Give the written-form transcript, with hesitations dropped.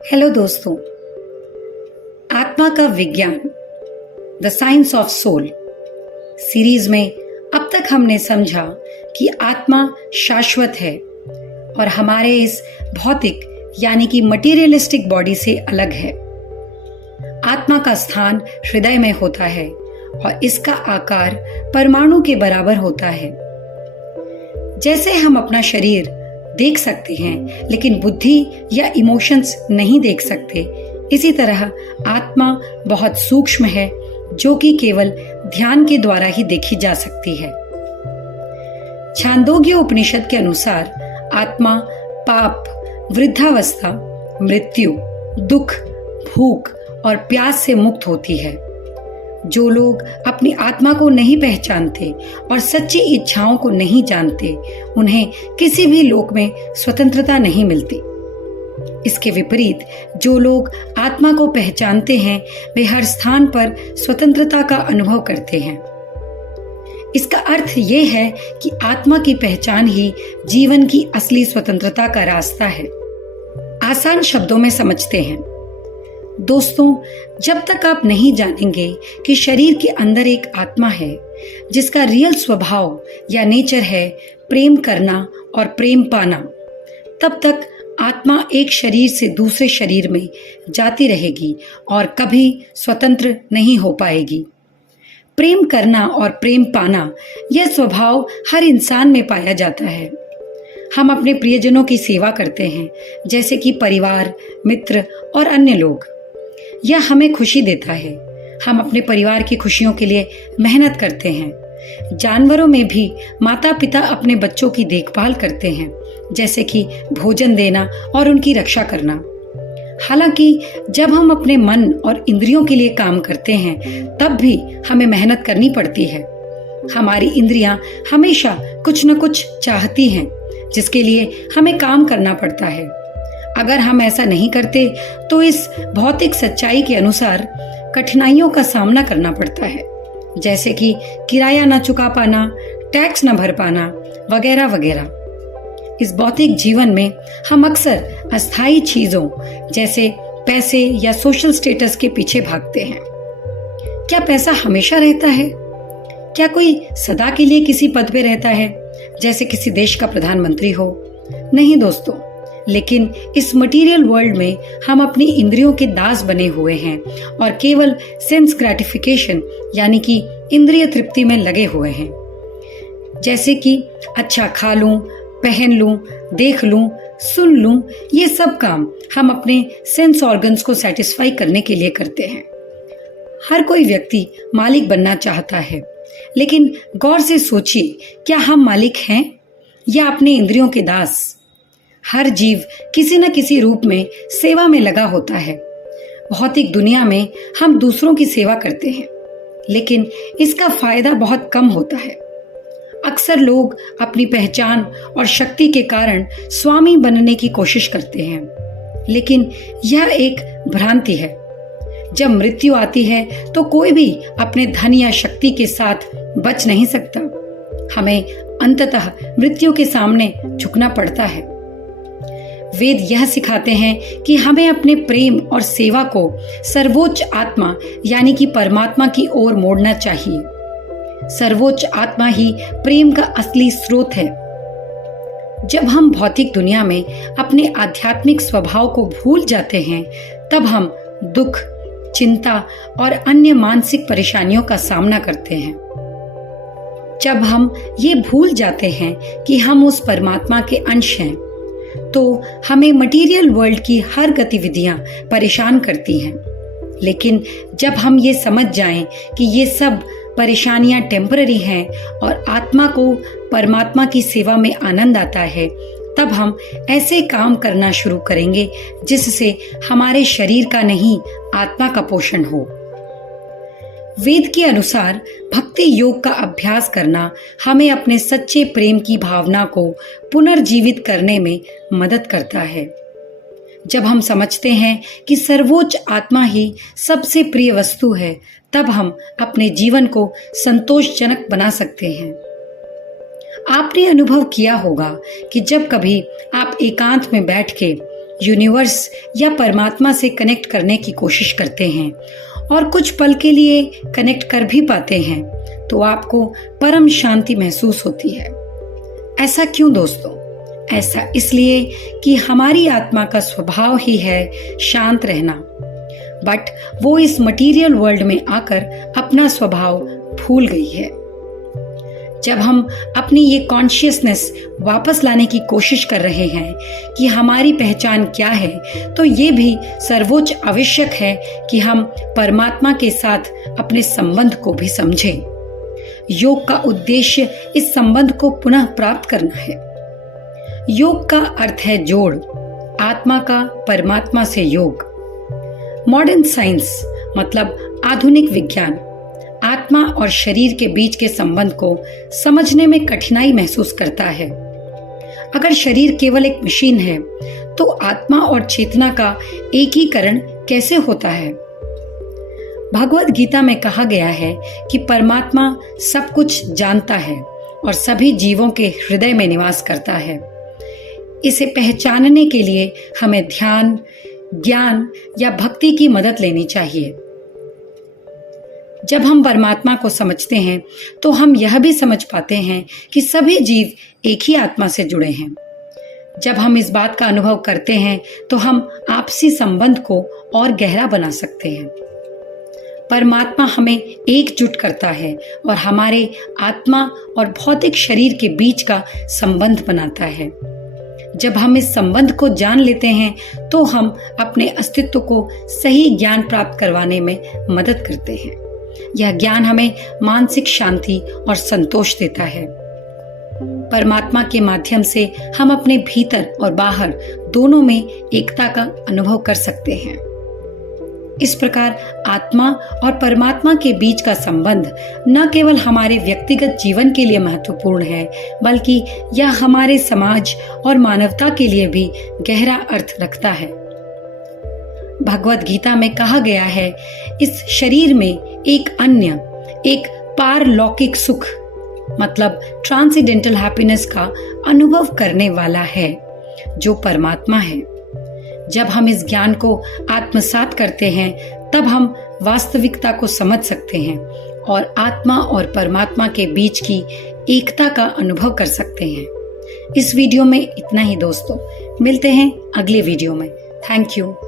Hello दोस्तों, आत्मा का विज्ञान the science of soul series में अब तक हमने समझा कि आत्मा शाश्वत है और हमारे इस भौतिक यानी कि मटेरियलिस्टिक बॉडी से अलग है। आत्मा का स्थान हृदय में होता है और इसका आकार परमाणु के बराबर होता है। जैसे हम अपना शरीर देख सकते हैं लेकिन बुद्धि या इमोशंस नहीं देख सकते, इसी तरह आत्मा बहुत सूक्ष्म है जो कि केवल ध्यान के द्वारा ही देखी जा सकती है। छांदोग्य उपनिषद के अनुसार आत्मा पाप, वृद्धावस्था, मृत्यु, दुख, भूख और प्यास से मुक्त होती है। जो लोग अपनी आत्मा को नहीं पहचानते और सच्ची इच्छाओं को नहीं जानते, उन्हें किसी भी लोक में स्वतंत्रता नहीं मिलती। इसके विपरीत जो लोग आत्मा को पहचानते हैं वे हर स्थान पर स्वतंत्रता का अनुभव करते हैं। इसका अर्थ ये है कि आत्मा की पहचान ही जीवन की असली स्वतंत्रता का रास्ता है। आसान शब्दों में समझते हैं दोस्तों, जब तक आप नहीं जानेंगे कि शरीर के अंदर एक आत्मा है जिसका रियल स्वभाव या नेचर है प्रेम करना और प्रेम पाना, तब तक आत्मा एक शरीर से दूसरे शरीर में जाती रहेगी और कभी स्वतंत्र नहीं हो पाएगी। प्रेम करना और प्रेम पाना यह स्वभाव हर इंसान में पाया जाता है। हम अपने प्रियजनों की सेवा करते हैं, जैसे कि परिवार, मित्र और अन्य लोग। यह हमें खुशी देता है। हम अपने परिवार की खुशियों के लिए मेहनत करते हैं। जानवरों में भी माता पिता अपने बच्चों की देखभाल करते हैं, जैसे कि भोजन देना और उनकी रक्षा करना। हालांकि जब हम अपने मन और इंद्रियों के लिए काम करते हैं तब भी हमें मेहनत करनी पड़ती है। हमारी इंद्रियां हमेशा कुछ न कुछ चाहती हैं जिसके लिए हमें काम करना पड़ता है। अगर हम ऐसा नहीं करते तो इस भौतिक सच्चाई के अनुसार कठिनाइयों का सामना करना पड़ता है, जैसे कि किराया न चुका पाना, टैक्स न भर पाना वगैरह वगैरह। इस भौतिक जीवन में हम अक्सर अस्थायी चीजों जैसे पैसे या सोशल स्टेटस के पीछे भागते हैं। क्या पैसा हमेशा रहता है? क्या कोई सदा के लिए किसी पद पे रहता है, जैसे किसी देश का प्रधानमंत्री हो? नहीं दोस्तों, लेकिन इस मटेरियल वर्ल्ड में हम अपनी इंद्रियों के दास बने हुए हैं और केवल सेंस ग्रेटिफिकेशन यानी कि इंद्रिय तृप्ति में लगे हुए हैं। जैसे कि अच्छा खा लूं, पहन लूं, देख लूं, सुन लूं, ये सब काम हम अपने सेंस ऑर्गन्स को सेटिस्फाई करने के लिए करते हैं। हर कोई व्यक्ति मालिक बनना चाहता है, लेकिन गौर से सोचिए, क्या हम मालिक हैं या अपने इंद्रियों के दास? हर जीव किसी न किसी रूप में सेवा में लगा होता है। भौतिक दुनिया में हम दूसरों की सेवा करते हैं, लेकिन इसका फायदा बहुत कम होता है। अक्सर लोग अपनी पहचान और शक्ति के कारण स्वामी बनने की कोशिश करते हैं, लेकिन यह एक भ्रांति है। जब मृत्यु आती है तो कोई भी अपने धन या शक्ति के साथ बच नहीं सकता। हमें अंततः मृत्यु के सामने झुकना पड़ता है। वेद यह सिखाते हैं कि हमें अपने प्रेम और सेवा को सर्वोच्च आत्मा यानी कि परमात्मा की ओर मोड़ना चाहिए। सर्वोच्च आत्मा ही प्रेम का असली स्रोत है। जब हम भौतिक दुनिया में अपने आध्यात्मिक स्वभाव को भूल जाते हैं, तब हम दुख, चिंता और अन्य मानसिक परेशानियों का सामना करते हैं। जब हम ये भूल जाते हैं कि हम उस परमात्मा के अंश हैं, तो हमें मटेरियल वर्ल्ड की हर गतिविधियां परेशान करती हैं। लेकिन जब हम ये समझ जाएं कि ये सब परेशानियां टेम्पररी हैं और आत्मा को परमात्मा की सेवा में आनंद आता है, तब हम ऐसे काम करना शुरू करेंगे जिससे हमारे शरीर का नहीं, आत्मा का पोषण हो। वेद के अनुसार भक्ति योग का अभ्यास करना हमें अपने सच्चे प्रेम की भावना को पुनर्जीवित करने में मदद करता है। जब हम समझते हैं कि सर्वोच्च आत्मा ही सबसे प्रिय वस्तु है, तब हम अपने जीवन को संतोषजनक बना सकते हैं। आपने अनुभव किया होगा कि जब कभी आप एकांत में बैठ के यूनिवर्स या परमात्मा से कनेक्ट करने की कोशिश करते हैं और कुछ पल के लिए कनेक्ट कर भी पाते हैं तो आपको परम शांति महसूस होती है। ऐसा क्यों दोस्तों? ऐसा इसलिए कि हमारी आत्मा का स्वभाव ही है शांत रहना, बट वो इस मटेरियल वर्ल्ड में आकर अपना स्वभाव भूल गई है। जब हम अपनी ये कॉन्शियसनेस वापस लाने की कोशिश कर रहे हैं कि हमारी पहचान क्या है, तो ये भी सर्वोच्च आवश्यक है कि हम परमात्मा के साथ अपने संबंध को भी समझें। योग का उद्देश्य इस संबंध को पुनः प्राप्त करना है। योग का अर्थ है जोड़, आत्मा का परमात्मा से योग। मॉडर्न साइंस मतलब आधुनिक विज्ञान आत्मा और शरीर के बीच के संबंध को समझने में कठिनाई महसूस करता है। अगर शरीर केवल एक मशीन है तो आत्मा और चेतना का एकीकरण कैसे होता है? भगवद गीता में कहा गया है कि परमात्मा सब कुछ जानता है और सभी जीवों के हृदय में निवास करता है। इसे पहचानने के लिए हमें ध्यान, ज्ञान या भक्ति की मदद लेनी चाहिए। जब हम परमात्मा को समझते हैं तो हम यह भी समझ पाते हैं कि सभी जीव एक ही आत्मा से जुड़े हैं। जब हम इस बात का अनुभव करते हैं तो हम आपसी संबंध को और गहरा बना सकते हैं। परमात्मा हमें एकजुट करता है और हमारे आत्मा और भौतिक शरीर के बीच का संबंध बनाता है। जब हम इस संबंध को जान लेते हैं तो हम अपने अस्तित्व को सही ज्ञान प्राप्त करवाने में मदद करते हैं। यह ज्ञान हमें मानसिक शांति और संतोष देता है। परमात्मा के माध्यम से हम अपने भीतर और बाहर दोनों में एकता का अनुभव कर सकते हैं। इस प्रकार आत्मा और परमात्मा के बीच का संबंध न केवल हमारे व्यक्तिगत जीवन के लिए महत्वपूर्ण है, बल्कि यह हमारे समाज और मानवता के लिए भी गहरा अर्थ रखता है। भगवद गीता में कहा गया है, इस शरीर में एक पारलौकिक सुख मतलब ट्रांसेंडेंटल हैप्पीनेस का अनुभव करने वाला है जो परमात्मा है। जब हम इस ज्ञान को आत्मसात करते हैं तब हम वास्तविकता को समझ सकते हैं और आत्मा और परमात्मा के बीच की एकता का अनुभव कर सकते हैं। इस वीडियो में इतना ही दोस्तों, मिलते हैं अगले वीडियो में। Thank you.